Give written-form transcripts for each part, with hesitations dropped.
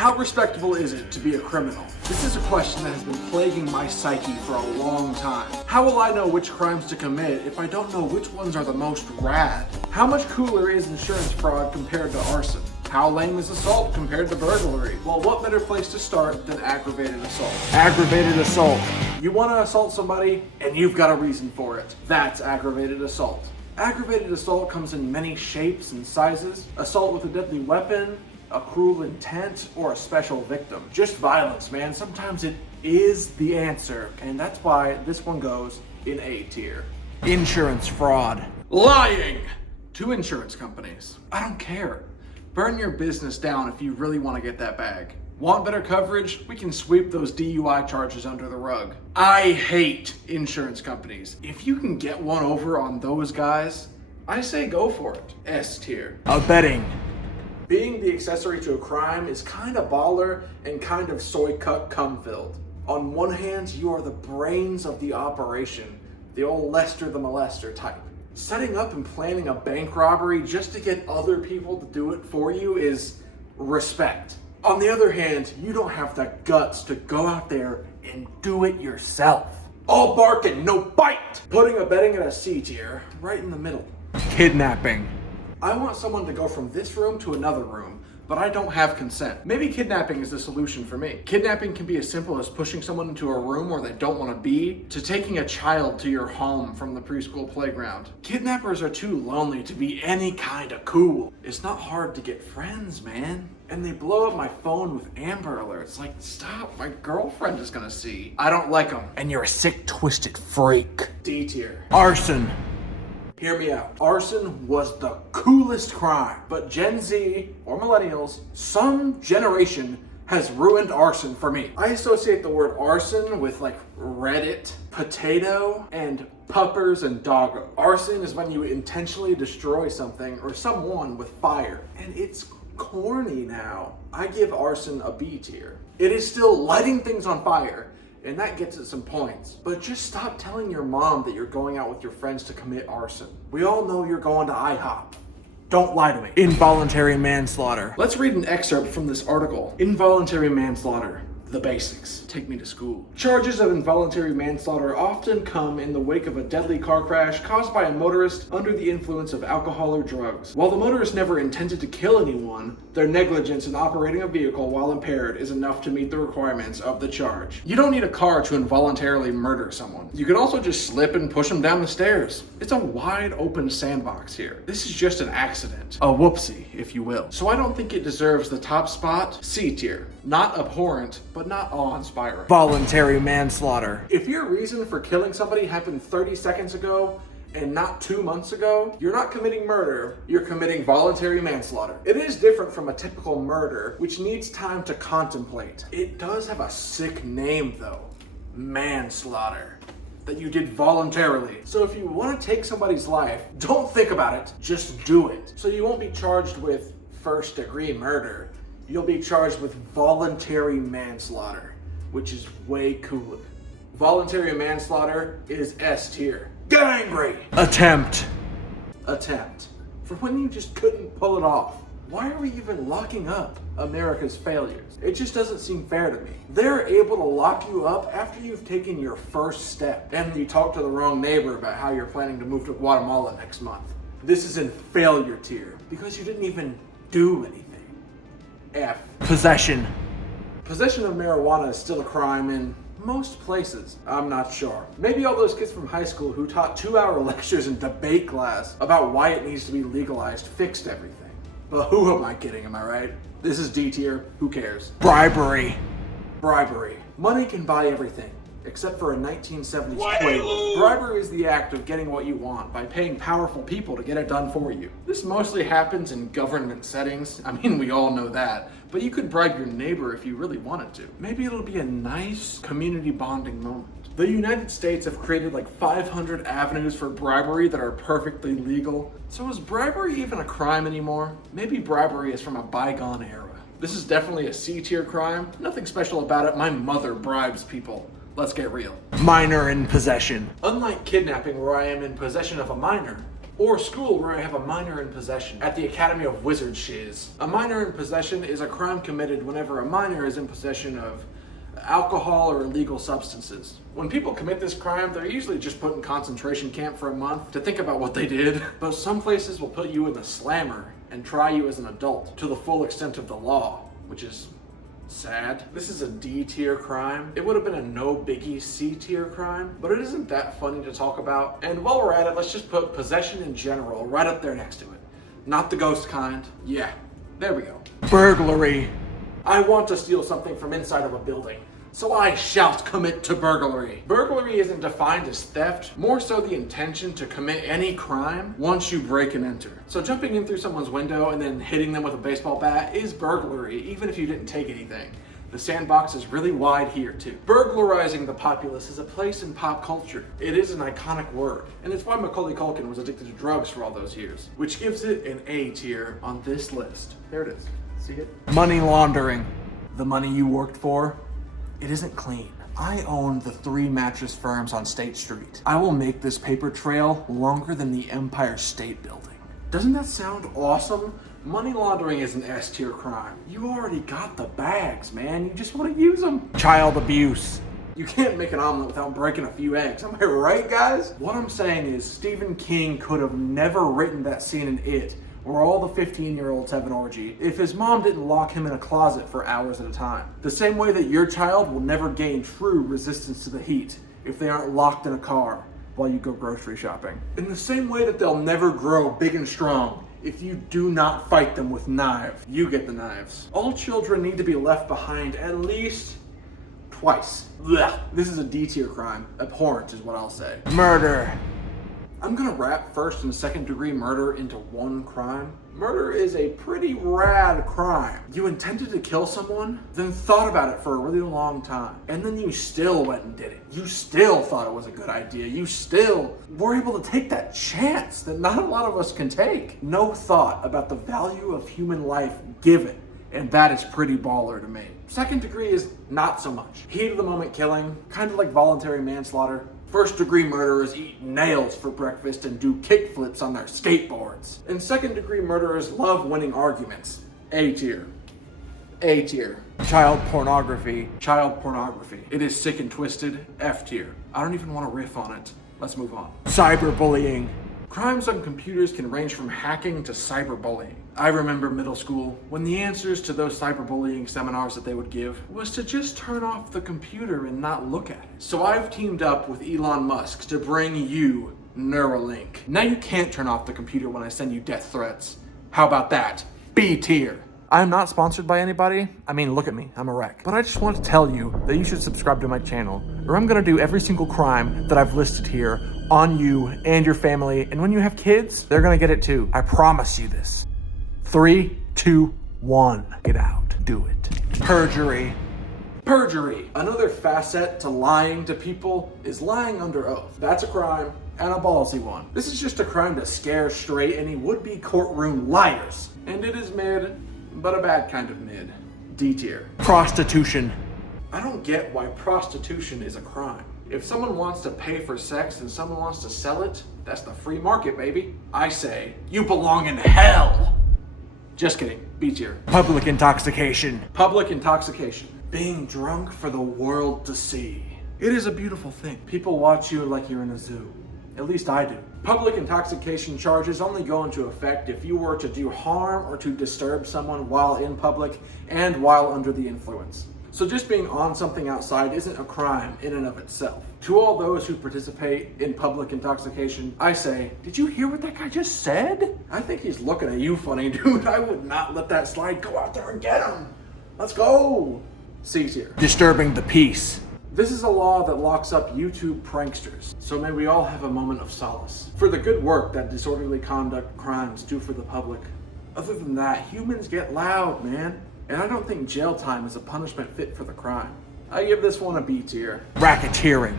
How respectable is it to be a criminal? This is a question that has been plaguing my psyche for a long time. How will I know which crimes to commit if I don't know which ones are the most rad? How much cooler is insurance fraud compared to arson? How lame is assault compared to burglary? Well, what better place to start than aggravated assault? Aggravated assault. You want to assault somebody and you've got a reason for it. That's aggravated assault. Aggravated assault comes in many shapes and sizes. Assault with a deadly weapon, a cruel intent, or a special victim. Just violence, man. Sometimes it is the answer, and that's why this one goes in A tier. Insurance fraud. Lying to insurance companies. I don't care. Burn your business down if you really want to get that bag. Want better coverage? We can sweep those DUI charges under the rug. I hate insurance companies. If you can get one over on those guys, I say go for it. S tier. Abetting. Being the accessory to a crime is kind of baller and kind of soy cut cum filled. On one hand, you are the brains of the operation, the old Lester the Molester type. Setting up and planning a bank robbery just to get other people to do it for you is respect. On the other hand, you don't have the guts to go out there and do it yourself. All bark and no bite! Putting abetting in a C tier, right in the middle. Kidnapping. I want someone to go from this room to another room, but I don't have consent. Maybe kidnapping is the solution for me. Kidnapping can be as simple as pushing someone into a room where they don't want to be, to taking a child to your home from the preschool playground. Kidnappers are too lonely to be any kind of cool. It's not hard to get friends, man. And they blow up my phone with Amber Alerts. Like, stop, my girlfriend is gonna see. I don't like them. And you're a sick, twisted freak. D tier. Arson. Hear me out. Arson was the coolest crime, but Gen Z, or millennials, some generation has ruined arson for me. I associate the word arson with like Reddit, potato, and puppers and doggo. Arson is when you intentionally destroy something or someone with fire, and it's corny now. I give arson a B tier. It is still lighting things on fire, and that gets it some points. But just stop telling your mom that you're going out with your friends to commit arson. We all know you're going to IHOP. Don't lie to me. Involuntary manslaughter. Let's read an excerpt from this article. Involuntary manslaughter. The basics. Take me to school. Charges of involuntary manslaughter often come in the wake of a deadly car crash caused by a motorist under the influence of alcohol or drugs. While the motorist never intended to kill anyone, their negligence in operating a vehicle while impaired is enough to meet the requirements of the charge. You don't need a car to involuntarily murder someone. You could also just slip and push them down the stairs. It's a wide open sandbox here. This is just an accident. A whoopsie, if you will. So I don't think it deserves the top spot. C tier. Not abhorrent, but not awe-inspiring. Voluntary manslaughter. If your reason for killing somebody happened 30 seconds ago and not 2 months ago, you're not committing murder, you're committing voluntary manslaughter. It is different from a typical murder, which needs time to contemplate. It does have a sick name though. Manslaughter. That you did voluntarily. So if you want to take somebody's life, don't think about it, just do it. So you won't be charged with first-degree murder. You'll be charged with voluntary manslaughter, which is way cooler. Voluntary manslaughter is S tier. Get angry! Attempt. For when you just couldn't pull it off. Why are we even locking up America's failures? It just doesn't seem fair to me. They're able to lock you up after you've taken your first step and you talk to the wrong neighbor about how you're planning to move to Guatemala next month. This is in failure tier because you didn't even do anything. F. Possession. Possession of marijuana is still a crime in most places. I'm not sure. Maybe all those kids from high school who taught 2-hour lectures in debate class about why it needs to be legalized fixed everything. But who am I kidding, am I right? This is D tier, who cares? Bribery. Money can buy everything, except for a 1970s Quaalude. Bribery is the act of getting what you want by paying powerful people to get it done for you. This mostly happens in government settings. I mean, we all know that. But you could bribe your neighbor if you really wanted to. Maybe it'll be a nice community bonding moment. The United States have created like 500 avenues for bribery that are perfectly legal. So is bribery even a crime anymore? Maybe bribery is from a bygone era. This is definitely a C tier crime. Nothing special about it. My mother bribes people. Let's get real. Minor in possession. Unlike kidnapping where I am in possession of a minor, Or school where I have a minor in possession at the Academy of Wizard Shiz. A minor in possession is a crime committed whenever a minor is in possession of alcohol or illegal substances. When people commit this crime, they're usually just put in concentration camp for a month to think about what they did. But some places will put you in the slammer and try you as an adult to the full extent of the law, which is sad. This is a D tier crime. It would have been a no biggie C tier crime, but it isn't that funny to talk about. And while we're at it, let's just put possession in general right up there next to it. Not the ghost kind. Yeah, there we go. Burglary. I want to steal something from inside of a building, so I shall commit to burglary. Burglary isn't defined as theft, more so the intention to commit any crime once you break and enter. So jumping in through someone's window and then hitting them with a baseball bat is burglary, even if you didn't take anything. The sandbox is really wide here too. Burglarizing the populace is a place in pop culture. It is an iconic word, and it's why Macaulay Culkin was addicted to drugs for all those years, which gives it an A tier on this list. There it is. See it? Money laundering. The money you worked for, it isn't clean. I own the 3 mattress firms on State Street. I will make this paper trail longer than the Empire State Building. Doesn't that sound awesome? Money laundering is an S tier crime. You already got the bags, man. You just want to use them. Child abuse. You can't make an omelet without breaking a few eggs. Am I right, guys? What I'm saying is Stephen King could have never written that scene in It where all the 15-year-olds have an orgy if his mom didn't lock him in a closet for hours at a time. The same way that your child will never gain true resistance to the heat if they aren't locked in a car while you go grocery shopping. In the same way that they'll never grow big and strong if you do not fight them with knives. You get the knives. All children need to be left behind at least twice. Blech. This is a D tier crime. Abhorrent is what I'll say. Murder. I'm gonna wrap first and second degree murder into one crime. Murder is a pretty rad crime. You intended to kill someone, then thought about it for a really long time, and then you still went and did it. You still thought it was a good idea. You still were able to take that chance that not a lot of us can take. No thought about the value of human life given, and that is pretty baller to me. Second degree is not so much. Heat of the moment killing, kind of like voluntary manslaughter. First degree murderers eat nails for breakfast and do kickflips on their skateboards. And second degree murderers love winning arguments. A tier. A tier. Child pornography. Child pornography. It is sick and twisted. F tier. I don't even want to riff on it. Let's move on. Cyberbullying. Crimes on computers can range from hacking to cyberbullying. I remember middle school when the answers to those cyberbullying seminars that they would give was to just turn off the computer and not look at it. So I've teamed up with Elon Musk to bring you Neuralink. Now you can't turn off the computer when I send you death threats. How about that? B tier. I'm not sponsored by anybody. I mean, look at me, I'm a wreck. But I just want to tell you that you should subscribe to my channel, or I'm gonna do every single crime that I've listed here on you and your family. And when you have kids, they're gonna get it too. I promise you this. 3, 2, 1. Get out. Do it. Perjury. Perjury. Another facet to lying to people is lying under oath. That's a crime, and a ballsy one. This is just a crime to scare straight any would-be courtroom liars. And it is mid, but a bad kind of mid. D tier. Prostitution. I don't get why prostitution is a crime. If someone wants to pay for sex and someone wants to sell it, that's the free market, baby. I say, you belong in hell. Just kidding, B tier. Public intoxication. Public intoxication. Being drunk for the world to see. It is a beautiful thing. People watch you like you're in a zoo. At least I do. Public intoxication charges only go into effect if you were to do harm or to disturb someone while in public and while under the influence. So just being on something outside isn't a crime in and of itself. To all those who participate in public intoxication, I say, did you hear what that guy just said? I think he's looking at you funny, dude. I would not let that slide. Go out there and get him. Let's go. C tier. Disturbing the peace. This is a law that locks up YouTube pranksters, so may we all have a moment of solace for the good work that disorderly conduct crimes do for the public. Other than that, humans get loud, man, and I don't think jail time is a punishment fit for the crime. I give this one a B tier. Racketeering.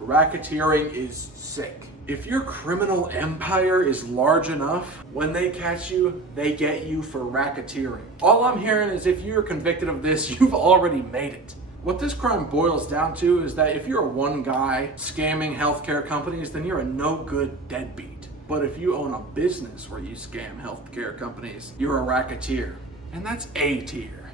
Racketeering is sick. If your criminal empire is large enough, when they catch you, they get you for racketeering. All I'm hearing is if you're convicted of this, you've already made it. What this crime boils down to is that if you're one guy scamming healthcare companies, then you're a no-good deadbeat. But if you own a business where you scam healthcare companies, you're a racketeer. And that's A tier.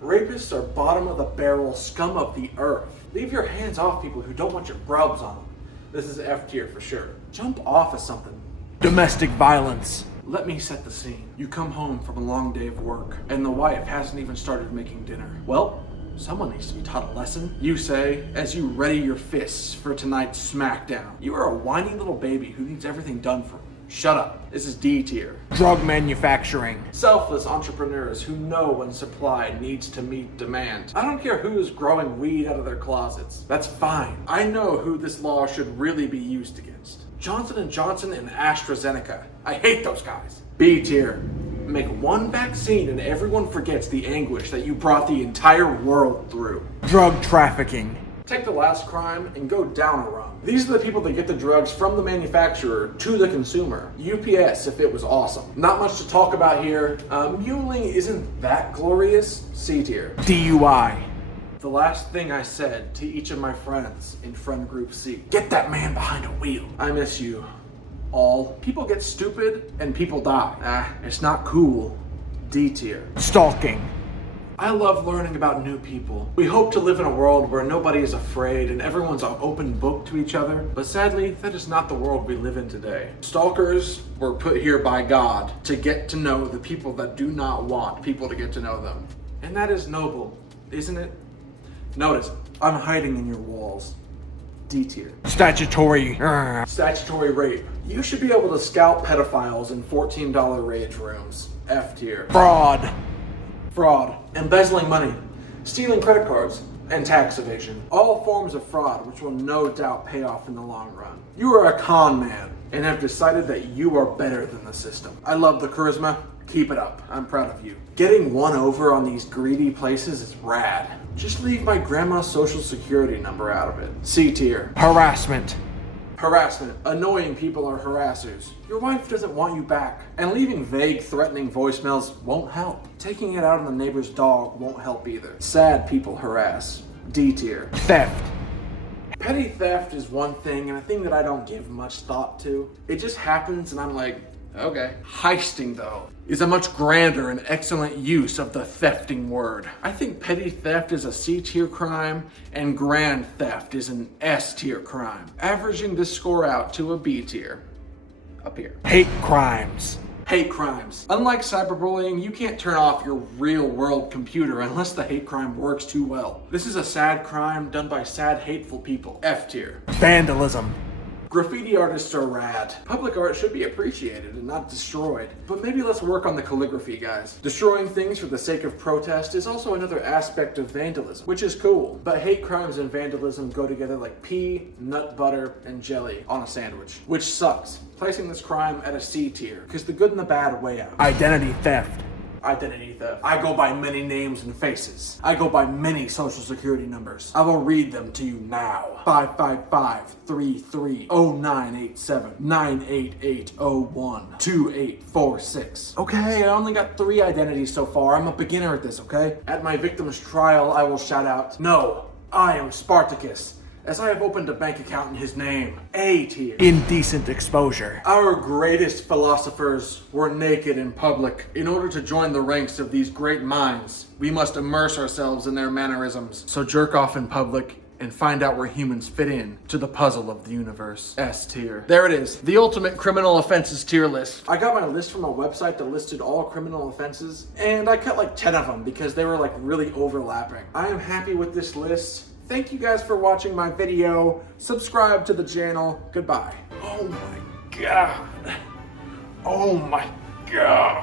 Rapists are bottom of the barrel scum of the earth. Leave your hands off people who don't want your grubs on them. This is F tier for sure. Jump off of something. Domestic violence. Let me set the scene. You come home from a long day of work, and the wife hasn't even started making dinner. Well, someone needs to be taught a lesson. You say, as you ready your fists for tonight's smackdown. You are a whiny little baby who needs everything done for him. Shut up. This is D tier. Drug manufacturing. Selfless entrepreneurs who know when supply needs to meet demand. I don't care who is growing weed out of their closets. That's fine. I know who this law should really be used against. Johnson & Johnson and AstraZeneca. I hate those guys. B tier. Make one vaccine and everyone forgets the anguish that you brought the entire world through. Drug trafficking. Take the last crime and go down a rung. These are the people that get the drugs from the manufacturer to the consumer. UPS if it was awesome. Not much to talk about here. Muling isn't that glorious. C tier. DUI. The last thing I said to each of my friends in friend group C. Get that man behind a wheel. I miss you. All. People get stupid and people die. It's not cool. D tier. Stalking. I love learning about new people. We hope to live in a world where nobody is afraid and everyone's an open book to each other, but sadly, that is not the world we live in today. Stalkers were put here by God to get to know the people that do not want people to get to know them. And that is noble, isn't it? Notice, I'm hiding in your walls. D tier. Statutory rape. You should be able to scalp pedophiles in $14 rage rooms. F tier. Fraud, embezzling money, stealing credit cards, and tax evasion. All forms of fraud which will no doubt pay off in the long run. You are a con man and have decided that you are better than the system. I love the charisma. Keep it up. I'm proud of you. Getting one over on these greedy places is rad. Just leave my grandma's social security number out of it. C tier. Harassment. Annoying people are harassers. Your wife doesn't want you back, and leaving vague, threatening voicemails won't help. Taking it out on the neighbor's dog won't help either. Sad people harass. D tier. Theft. Petty theft is one thing, and a thing that I don't give much thought to. It just happens, and I'm like, okay. Heisting, though, is a much grander and excellent use of the thefting word. I think petty theft is a C-tier crime, and grand theft is an S-tier crime, averaging this score out to a B tier. Up here. Hate crimes. Unlike cyberbullying, you can't turn off your real-world computer unless the hate crime works too well. This is a sad crime done by sad, hateful people. F tier. Vandalism. Graffiti artists are rad. Public art should be appreciated and not destroyed. But maybe let's work on the calligraphy, guys. Destroying things for the sake of protest is also another aspect of vandalism, which is cool. But hate crimes and vandalism go together like pea, nut butter, and jelly on a sandwich, which sucks. Placing this crime at a C tier, because the good and the bad weigh out. Identity theft. I go by many names and faces. I go by many social security numbers. I will read them to you now. 555-33-0987-98801-2846. Okay, I only got 3 identities so far. I'm a beginner at this, okay? At my victim's trial, I will shout out, "No, I am Spartacus, as I have opened a bank account in his name." A tier. Indecent exposure. Our greatest philosophers were naked in public. In order to join the ranks of these great minds, we must immerse ourselves in their mannerisms. So jerk off in public and find out where humans fit in to the puzzle of the universe. S tier. There it is, the ultimate criminal offenses tier list. I got my list from a website that listed all criminal offenses, and I cut like 10 of them because they were like really overlapping. I am happy with this list. Thank you guys for watching my video. Subscribe to the channel. Goodbye. Oh my God.